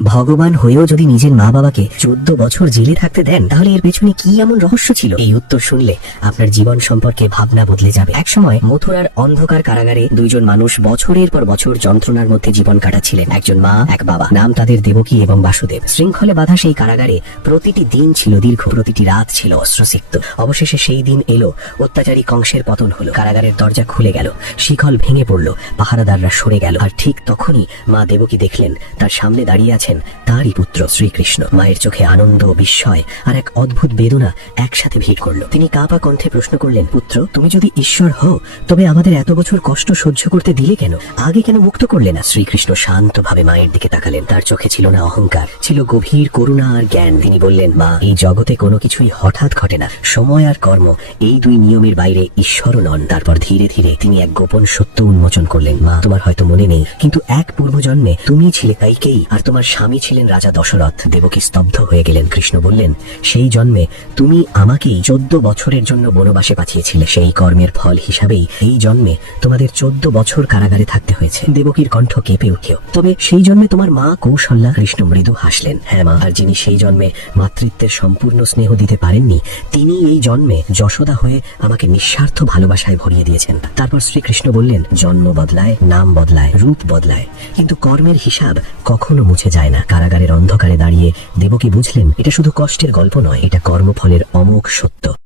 ভগবান হয়েও যদি নিজের মা বাবাকে 14 বছর জেলে থাকতে দেন, তাহলে এর পেছনে কি এমন রহস্য ছিল? এই উত্তর শুনলে আপনার জীবন সম্পর্কে ভাবনা বদলে যাবে। একসময় মথুরার অন্ধকার কারাগারে দুইজন মানুষ বছরের পর বছর যন্ত্রণার মধ্যে জীবন কাটাচ্ছিলেন। একজন মা, এক বাবা। নাম তাদের দেবকী এবং বাসুদেব। শৃঙ্খলে বাঁধা সেই কারাগারে প্রতিটি দিন ছিল দীর্ঘ, প্রতিটি রাত ছিল অস্ত্রসিক্ত। অবশেষে সেই দিন এলো, অত্যাচারী কংসের পতন হলো। কারাগারের দরজা খুলে গেল, শিকল ভেঙে পড়লো, পাহারাদাররা সরে গেল। আর ঠিক তখনই মা দেবকী দেখলেন তার সামনে দাঁড়িয়ে আছেন তারই পুত্র শ্রীকৃষ্ণ। মায়ের চোখে আনন্দ, বিস্ময় আর এক অদ্ভুত বেদনা একসাথে ভিড় করলো। তিনি কাঁপা কণ্ঠে প্রশ্ন করলেন, পুত্র, তুমি যদি ঈশ্বর হও তবে আমাদের এত বছর কষ্ট সহ্য করতে দিলে কেন? আগে কেন মুক্ত করলে না? শ্রীকৃষ্ণ শান্তভাবে মায়ের দিকে তাকালেন। তার চোখে ছিল না অহংকার, ছিল গভীর করুণা আর জ্ঞান। তিনি বললেন, মা, এই জগতে কোনো কিছুই হঠাৎ ঘটে না। সময় আর কর্ম, এই দুই নিয়মের বাইরে ঈশ্বরও নন। তারপর ধীরে ধীরে তিনি এক গোপন সত্য উন্মোচন করলেন। মা, তোমার হয়তো মনে নেই, কিন্তু এক পূর্বজন্মে তুমি ছিলে কাইকেয়ী আর তোমার স্বামী ছিলেন রাজা দশরথ। দেবকী স্তব্ধ হয়ে গেলেন। কৃষ্ণ বললেন, সেই জন্মে তুমি আমাকেই 14 বছরের জন্য বনবাসে পাঠিয়েছিলে। সেই কর্মের ফল হিসাবেই এই জন্মে তোমাদের 14 বছর কারাগারে থাকতে হয়েছে। দেবকীর কণ্ঠ কেঁপে উঠল। তবে সেই জন্মে তোমার মা কৌশল্যা? কৃষ্ণ মৃদু হাসলেন। হ্যাঁ মা, আর যিনি সেই জন্মে মাতৃত্বের সম্পূর্ণ স্নেহ দিতে পারেননি, তিনি এই জন্মে যশোদা হয়ে আমাকে নিঃস্বার্থ ভালোবাসায় ভরিয়ে দিয়েছেন। তারপর শ্রীকৃষ্ণ বললেন, জন্ম বদলায়, নাম বদলায়, রূপ বদলায়, কিন্তু কর্মের হিসাব কখনো মুছে যায় না। কারাগারের অন্ধকারে দাঁড়িয়ে দেবকী বুঝলেন, এটা শুধু কষ্টের গল্প নয়, এটা কর্মফলের অমোঘ সত্য।